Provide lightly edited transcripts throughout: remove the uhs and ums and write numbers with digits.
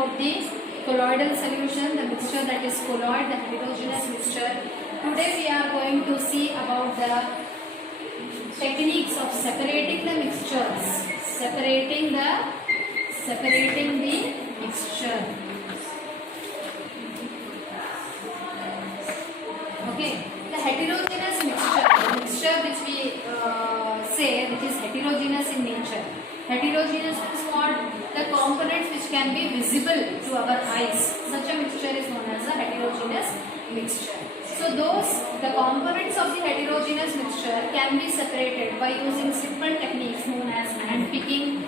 about the colloidal solution, the mixture that is colloid, the heterogeneous mixture. Today we are going to see about the techniques of separating the mixtures, separating the mixture. Okay, the heterogeneous mixture, the mixture which we say which is heterogeneous in nature. Heterogeneous is what? The components which can be visible to our eyes. Such a mixture is known as a heterogeneous mixture. So the components of the heterogeneous mixture can be separated by using simple techniques known as hand picking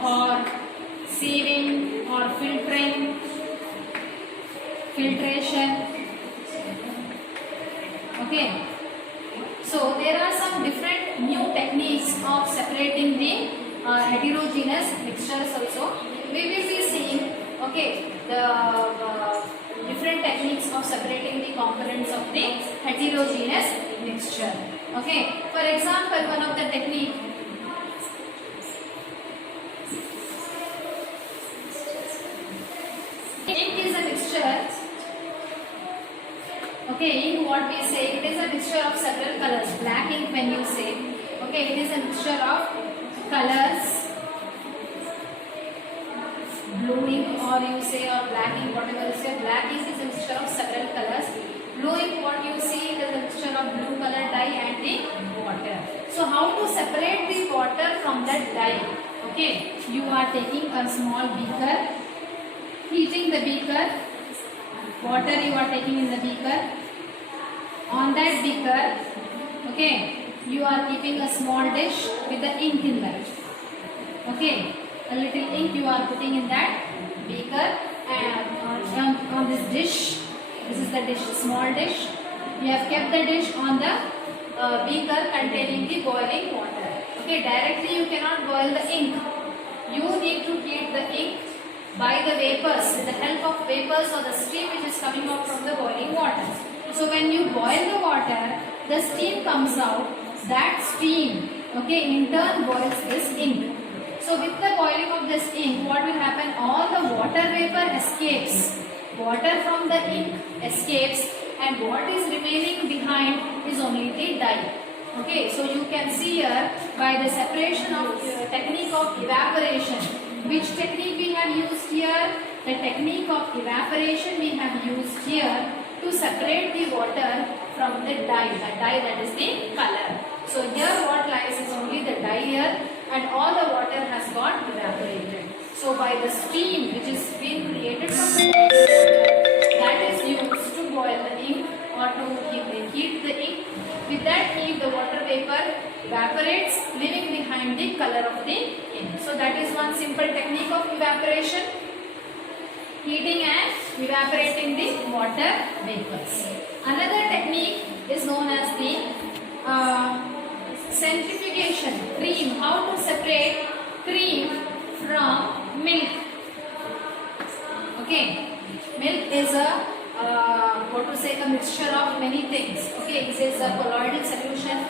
or sieving or filtration. Okay. So there are some different new techniques of separating the heterogeneous mixtures also. We will be seeing, okay, the different techniques of separating the components of the heterogeneous mixture. Okay, for example, one of the technique, ink is a mixture. Okay, ink, what we say, it is a mixture of several colors. Black ink when you say, okay, it is a mixture of colors. Blue ink or you say, or black ink, whatever you say. Black ink is a mixture of several colors. Blue ink, what you see, it is a mixture of blue color dye and the water. So how to separate the water from that dye? Okay, you are taking a small beaker, heating the beaker, water you are taking in the beaker. On that beaker, okay, you are keeping a small dish with the ink in that. Okay, a little ink you are putting in that beaker, and on this dish, this is the dish, small dish, you have kept the dish on the beaker containing the boiling water. Okay, directly you cannot boil the ink. You need to heat the ink by the vapors, with the help of vapors or the steam which is coming out from the boiling water. So when you boil the water, the steam comes out. That steam, okay, in turn boils this ink. So with the boiling of this ink, what will happen? All the water vapor escapes. Water from the ink escapes, and what is remaining behind is only the dye. Okay, so you can see here by the separation of technique of evaporation. Which technique we have used here? The technique of evaporation we have used here to separate the water from the dye. The dye, that is the color. So here what lies is only the dye here, and all the water has got evaporated. So by the steam which is being created from the that is used to boil the ink or to heat the ink. With that heat, the water vapor evaporates, leaving behind the color of the ink. So that is one simple technique of evaporation, heating and evaporating the water vapors. Another technique is known as the centrifugation. Cream. How to separate cream from milk? Okay, milk is a a mixture of many things. Okay, this is a colloidal solution.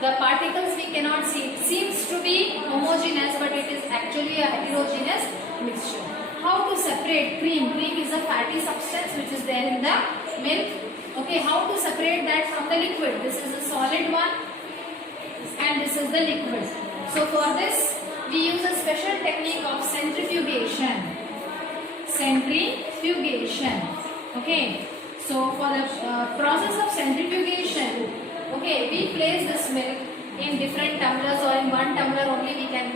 The particles we cannot see. It seems to be homogeneous, but it is actually a heterogeneous mixture. How to separate cream? Cream is a fatty substance which is there in the milk. Okay, how to separate that from the liquid? This is a solid one and this is the liquid. So for this we use a special technique of centrifugation. Okay, so for the process of centrifugation, okay, we place this milk in different tumblers, or in one tumbler only we can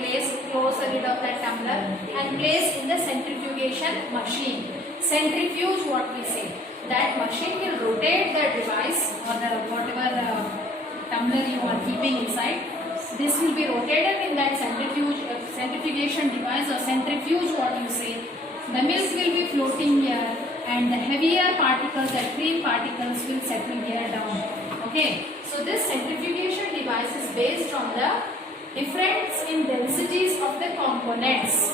close the lid of that tumbler and place in the centrifugation machine. Centrifuge, what we say, that machine will rotate the device or the whatever tumbler you are keeping inside. This will be rotated in that centrifugation device or centrifuge, what you say. The milk will be floating here, and the heavier particles, the cream particles, will settle here down. Okay, so this centrifugation device is based on the difference in densities of the components.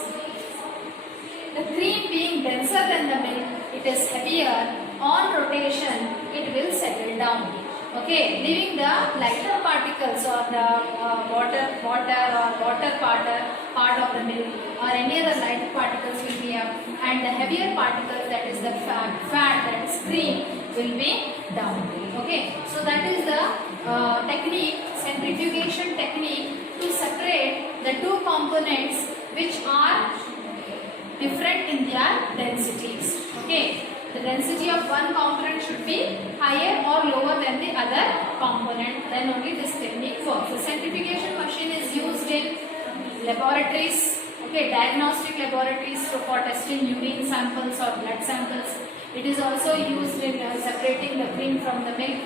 The cream being denser than the milk, it is heavier. On rotation, it will settle down. Okay, leaving the lighter particles or the water or water part of the milk or any other lighter particles will be up, and the heavier particles, that is the fat that is cream, will be down. Okay, so that is the technique, centrifugation technique, to separate the two components which are different in their densities. Okay, the density of one component should be higher or lower than the other component, then only this technique works. The centrifugation machine is used in laboratories, okay, diagnostic laboratories for testing urine samples or blood samples. It is also used in separating the cream from the milk,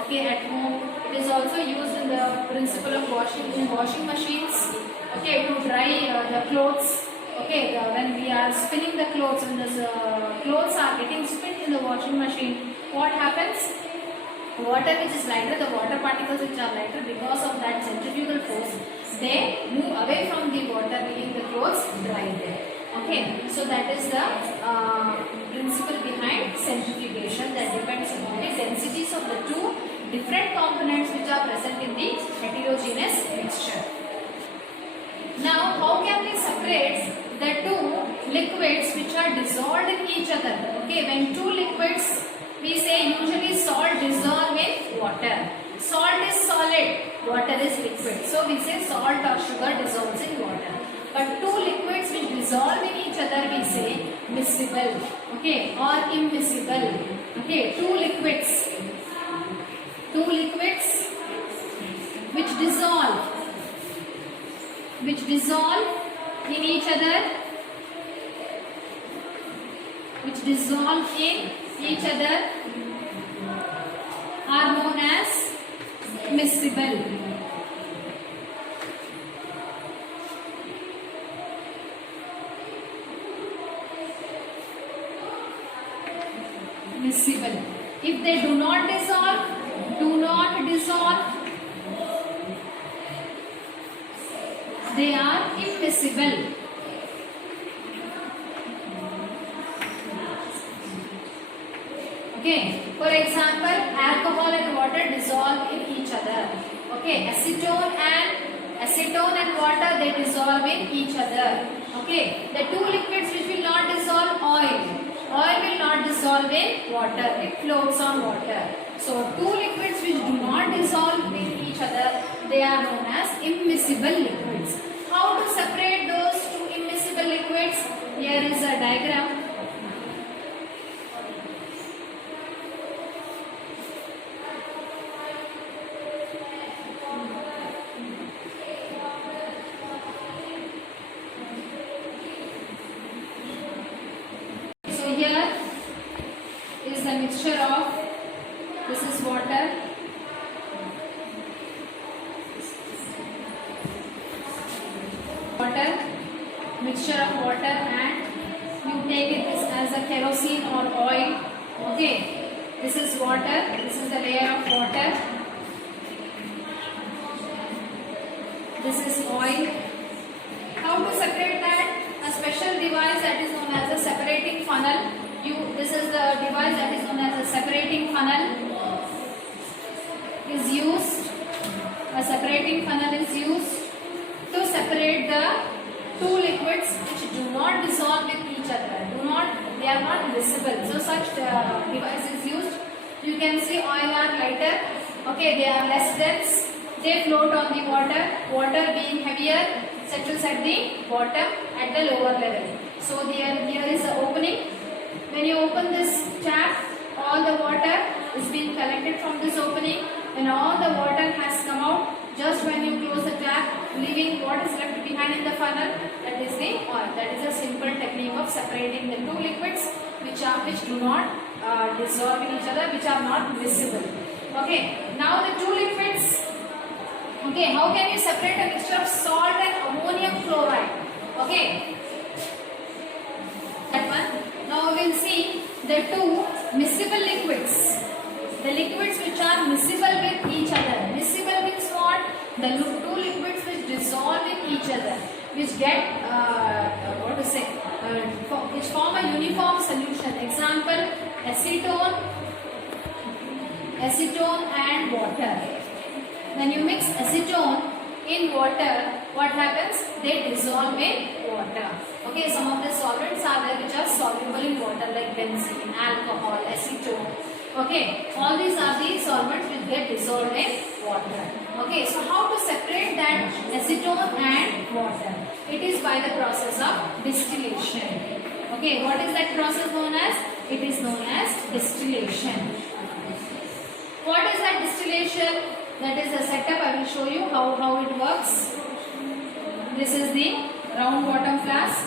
okay, at home. It is also used in the principle of washing machines, okay, to dry the clothes. Okay, when we are spinning the clothes and the clothes are getting spun in the washing machine, what happens? Water which is lighter, the water particles which are lighter, because of that centrifugal force, they move away from the water, leaving the clothes dry there. Okay, so that is the principle behind centrifugation, that depends on the densities of the two different components which are present in the heterogeneous mixture. Now, how can we separate the two liquids which are dissolved in each other? Okay, when two liquids, we say usually salt dissolve in water. Salt is solid, water is liquid. So we say salt or sugar dissolves in water. But two liquids which dissolve in each other, we say miscible, okay, or immiscible. Okay, two liquids which dissolve in each other, are known as miscible. Miscible. If they do not dissolve, they are immiscible. Okay, for example, alcohol and water dissolve in each other. Okay, acetone and water, they dissolve in each other. Okay, the two liquids which will not dissolve, oil will not dissolve in water, it floats on water. So two liquids which do not dissolve in each other, they are known as immiscible liquids. How to separate those two immiscible liquids? Here is a diagram. Here is the mixture of, this is water, mixture of water, and you take this as a kerosene or oil. Okay, this is water, this is the layer of water, this is oil. How to separate that? A special device that is known as a separating funnel. This is the device that is known as a separating funnel is used. A separating funnel is used to separate the two liquids which do not dissolve with each other. They are not miscible. So such device is used. You can see oil are lighter. Okay, they are less dense. They float on the water. Water being heavier, settles at the bottom at the lower level. So here is the opening. When you open this tap, all the water is being collected from this opening. When all the water has come out, just when you close the tap, leaving what is left behind in the funnel, that is the oil. That is a simple technique of separating the two liquids which do not dissolve in each other, which are not miscible. Okay, now the two liquids. Okay, how can you separate a mixture of salt and ammonium chloride? Okay, that one. Now we will see the two miscible liquids. The liquids which are miscible with each other. Miscible means what? The two liquids which dissolve in each other, which get which form a uniform solution. Example: acetone acetone and water. When you mix acetone in water, what happens? They dissolve in water. Okay, some of the solvents are there which are soluble in water like benzene, alcohol, acetone. Okay, all these are the solvents which get dissolved in water. Okay, so how to separate that acetone and water? It is by the process of distillation. Okay, what is that process known as? It is known as distillation. What is that distillation? That is the setup. I will show you how it works. This is the round bottom flask.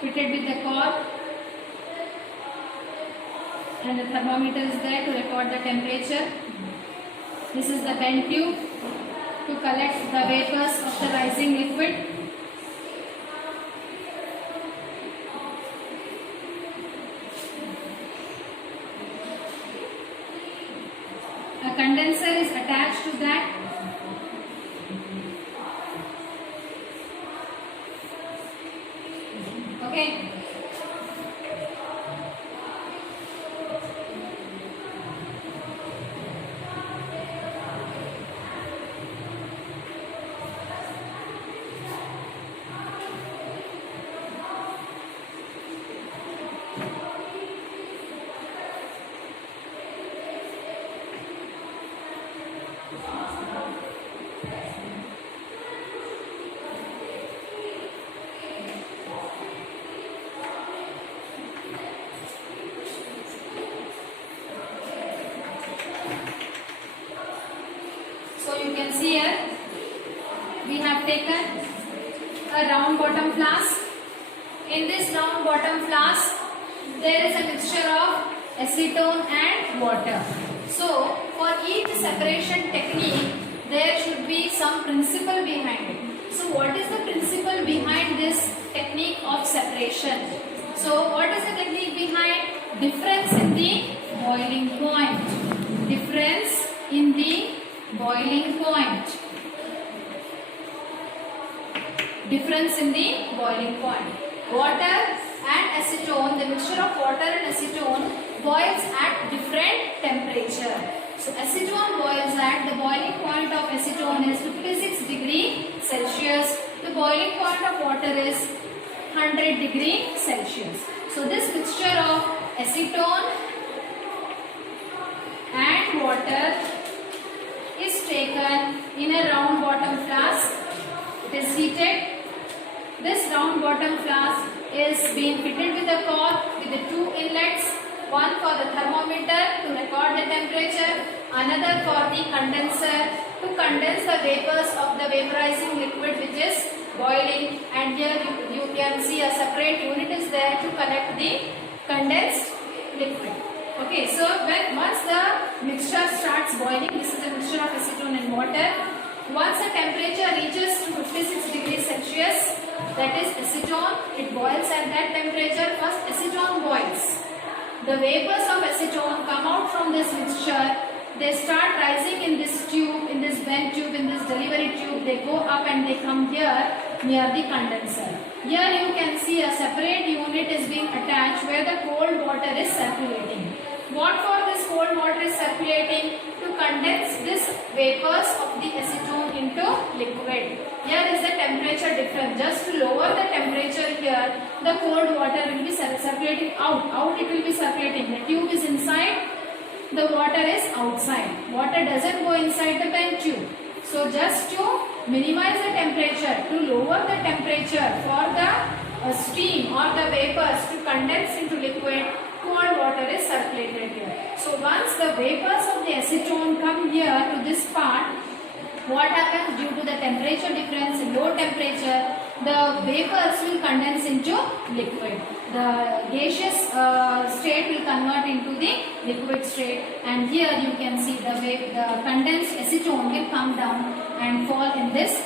Fitted with the cork, and the thermometer is there to record the temperature. This is the bend tube to collect the vapors of the rising liquid. A condenser is attached to that. Okay. So you can see here we have taken a round bottom flask. In this round bottom flask there is a mixture of acetone and water. So for each separation technique there should be some principle behind it. So what is the principle behind this technique of separation? So what is the technique behind? Difference in the boiling point. Difference in the boiling point. Difference in the boiling point. Water and acetone, the mixture of water and acetone boils at different temperature. So acetone boils at, the boiling point of acetone is 56 degrees Celsius. The boiling point of water is 100 degrees Celsius. So this mixture of acetone and water is taken in a round bottom flask. It is heated. This round bottom flask is being fitted with a cork with the two inlets, one for the thermometer to record the temperature, another for the condenser to condense the vapors of the vaporizing liquid which is boiling, and here you can see a separate unit is there to collect the condensed liquid. Okay, so once the mixture starts boiling, this is the mixture of acetone and water. Once the temperature reaches to 56 degrees Celsius, that is acetone, it boils at that temperature. First acetone boils. The vapors of acetone come out from this mixture. They start rising in this tube, in this vent tube, in this delivery tube. They go up and they come here near the condenser. Here you can see a separate unit is being attached where the cold water is circulating. What for this cold water is circulating? To condense this vapors of the acetone into liquid. Here is the temperature difference. Just to lower the temperature here, the cold water will be circulating out. Out it will be circulating. The tube is inside, the water is outside. Water doesn't go inside the vent tube. So just to minimize the temperature, to lower the temperature for the steam or the vapors to condense into liquid, cold water is circulated here. So once the vapors of the acetone come here to this part, what happens? Due to the temperature difference, low temperature, the vapors will condense into liquid. The gaseous state will convert into the liquid state, and here you can see the condensed acetone will come down and fall in this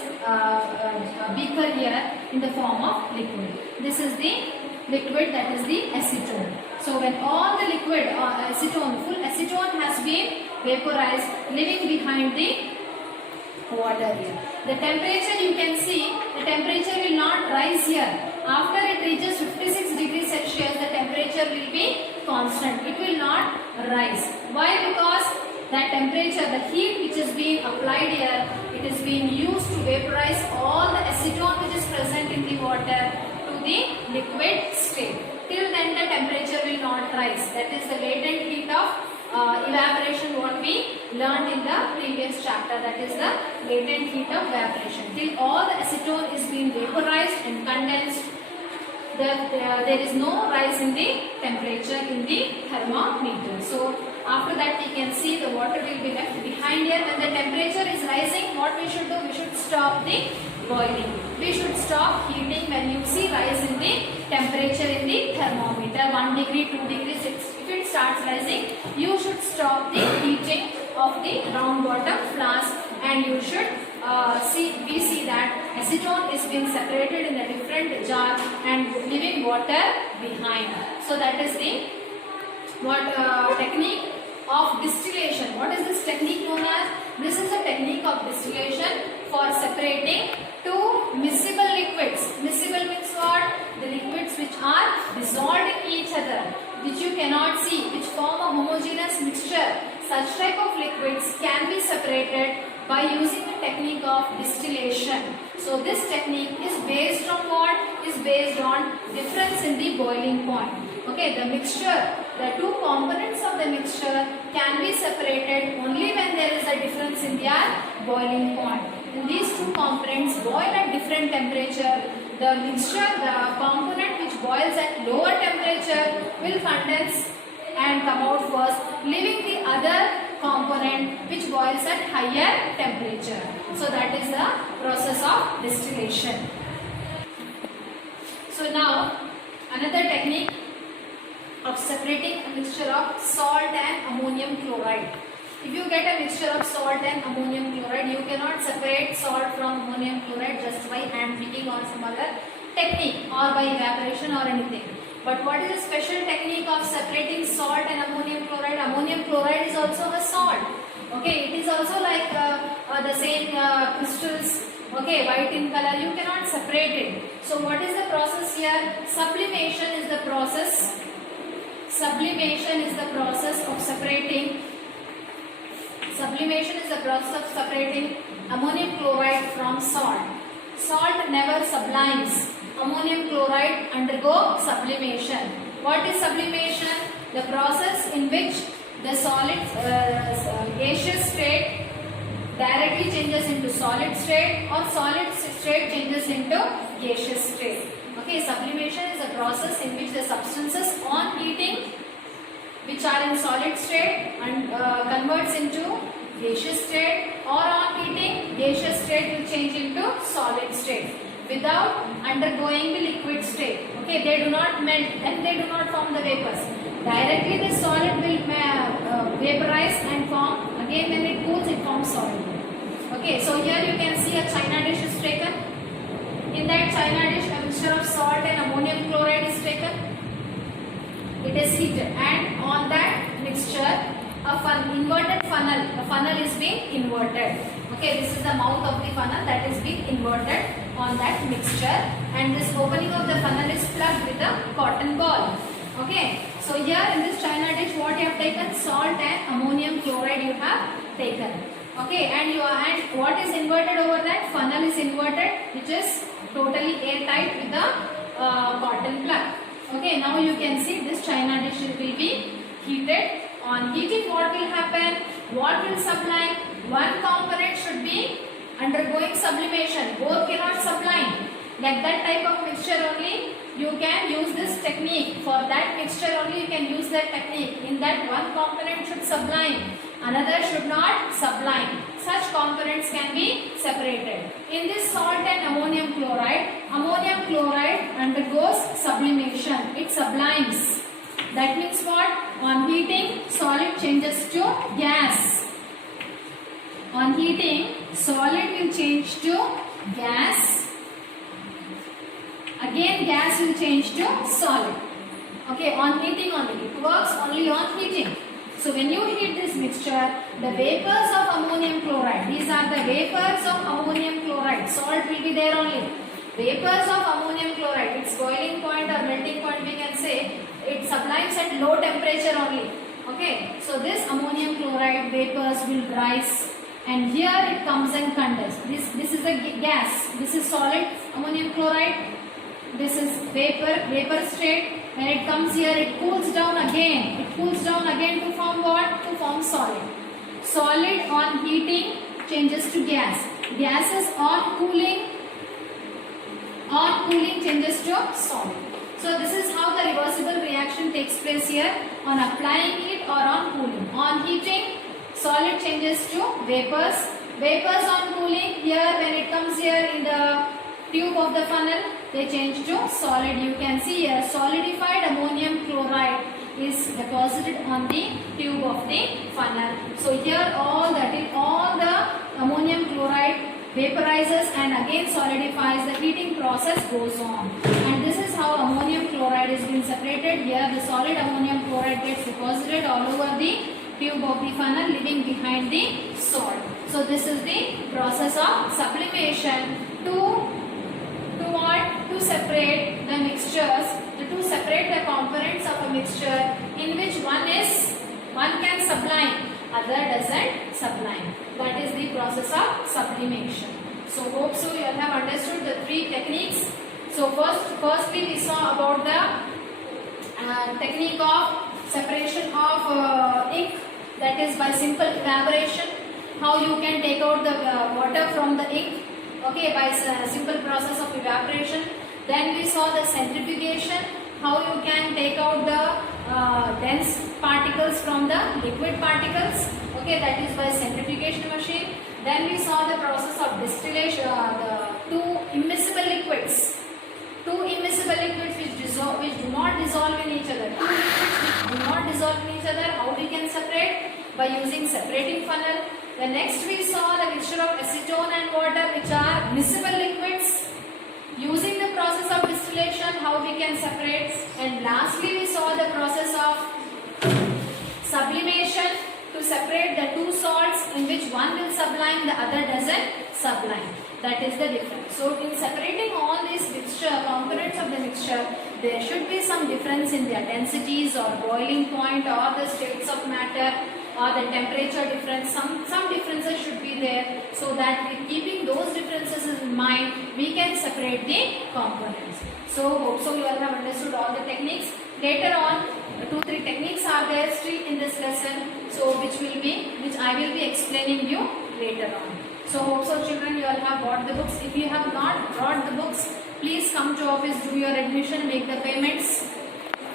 beaker here in the form of liquid. This is the liquid, that is the acetone. So when all the liquid acetone, full acetone has been vaporized, leaving behind the water here. The temperature, you can see, the temperature will not rise here. After it reaches 56 degrees Celsius, the temperature will be constant. It will not rise. Why? Because that temperature, the heat which is being applied here, it is being used to vaporize all the acetone which is present in the water to the liquid state. Till then the temperature will not rise. That is the latent heat of evaporation, what we learned in the previous chapter. That is the latent heat of evaporation. Till all the acetone is being vaporized and condensed, there is no rise in the temperature in the thermometer. So after that we can see the water will be left behind here. When the temperature is rising, what we should do? We should stop the boiling. We should stop heating when you see rise in the temperature in the thermometer. 1 degree, 2 degrees, if it starts rising, you should stop the heating of the round bottom flask, and you should we see that acetone is being separated in a different jar and leaving water behind. So that is the technique of distillation. What is this technique known as? This is a technique of distillation for separating two miscible liquids. Miscible means what? The liquids which are dissolved in each other, which you cannot see, which form a homogeneous mixture. Such type of liquids can be separated by using the technique of distillation. So this technique is based on what? Is based on difference in the boiling point. Okay, the mixture, the two components of the mixture can be separated only when there is a difference in their boiling point. And these two components boil at different temperature. The mixture, the component which boils at lower temperature will condense and come out first, leaving the other component which boils at higher temperature. So that is the process of distillation. So now another technique of separating a mixture of salt and ammonium chloride. If you get a mixture of salt and ammonium chloride, you cannot separate salt from ammonium chloride just by hand picking or some other technique or by evaporation or anything. But what is the special technique of separating salt and ammonium chloride? Ammonium chloride is also a salt. Okay, it is also like the same crystals. Okay, white in color. You cannot separate it. So what is the process here? Sublimation is the process. Sublimation is the process of separating. Sublimation is the process of separating ammonium chloride from salt. Salt never sublimes. Ammonium chloride undergo sublimation. What is sublimation? The process in which the solid gaseous state directly changes into solid state or solid state changes into gaseous state. Okay, sublimation is a process in which the substances on heating, which are in solid state, and converts into gaseous state, or on heating gaseous state will change into solid state without undergoing the liquid state. Okay, they do not melt and they do not form the vapors. Directly the solid will vaporize and form. Again when it cools, it forms solid. Okay, so here you can see a china dish is taken. In that china dish a mixture of salt and ammonium chloride is taken. It is heated, and on that mixture a inverted funnel. The funnel is being inverted. Okay, this is the mouth of the funnel that is being inverted on that mixture, and this opening of the funnel is plugged with a cotton ball. Okay, so here in this china dish what you have taken? Salt and ammonium chloride you have taken. Okay, and what is inverted over that? Funnel is inverted, which is totally airtight with the cotton plug. Okay, now you can see this china dish will be heated. On heating, what will happen? What will sublime? One component should be undergoing sublimation. Both cannot sublime. Like that type of mixture only you can use this technique. For that mixture only you can use that technique. In that one component should sublime, another should not sublime. Such components can be separated. In this salt and ammonium chloride undergoes sublimation. It sublimes. That means what? On heating, solid changes to gas. On heating, solid will change to gas. Again, gas will change to solid. Okay, on heating only. It works only on heating. So when you heat this mixture, the vapors of ammonium chloride. These are the vapors of ammonium chloride. Salt will be there only. Vapors of ammonium chloride, its boiling point or melting point we can say, it sublimes at low temperature only. Okay, so this ammonium chloride vapors will rise, and here it comes and condenses. This is a gas. This is solid ammonium chloride. This is vapor state. When it comes here, it cools down again. It cools down again to form what? To form solid. Solid on heating changes to gas. Gases on cooling changes to solid. So this is how the reversible reaction takes place here on applying heat or on cooling. On heating, solid changes to vapors. Vapors on cooling, here when it comes here in the tube of the funnel, they change to solid. You can see here solidified ammonium chloride is deposited on the tube of the funnel. So here all the ammonium chloride vaporizes and again solidifies. The heating process goes on, and this is how ammonium chloride is being separated. Here the solid ammonium chloride gets deposited all over the tube of the funnel, leaving behind the salt. So this is the process of sublimation to what? To separate the mixtures, to separate the components of a mixture in which one can sublime, other doesn't sublime. That is the process of sublimation. So hope so you all have understood the three techniques. So firstly we saw about the technique of separation of ink, that is by simple evaporation, how you can take out the water from the ink, okay, by simple process of evaporation. Then we saw the centrifugation, how you can take out the dense particles from the liquid particles, okay, that is by centrifugation machine. Then we saw the process of distillation, the two immiscible liquids which do not dissolve in each other. Two liquids which do not dissolve in each other, how we can separate? By using separating funnel. The next we saw the mixture of acetone and water, which are miscible liquids. Using the process of distillation, how we can separate. And lastly we saw the process of sublimation, to separate the two salts in which one will sublime, the other doesn't sublime. That is the difference. So in separating all these components of the mixture, there should be some difference in their densities or boiling point or the states of matter or the temperature difference. Some differences should be there, so that with keeping those differences in mind, we can separate the components. So hope so you all have understood all the techniques. Later on, 2-3 techniques are there still in this lesson, so which I will be explaining you later on. So hope so children you all have bought the books. If you have not brought the books, please come to office, do your admission, make the payments,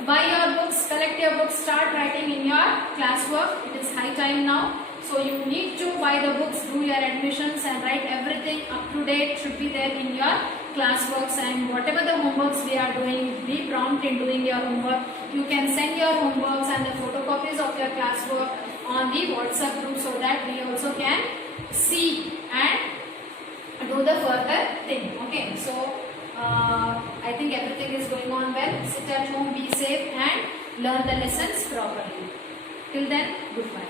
buy your books, collect your books, start writing in your classwork. It is high time now. So you need to buy the books, do your admissions and write everything up to date should be there in your classworks, and whatever the homeworks we are doing, be prompt in doing your homework. You can send your homeworks and the photocopies of your classwork on the WhatsApp group, so that we also can see and do the further thing. Okay, so I think everything is going on well. Sit at home, be safe and learn the lessons properly. Till then, goodbye.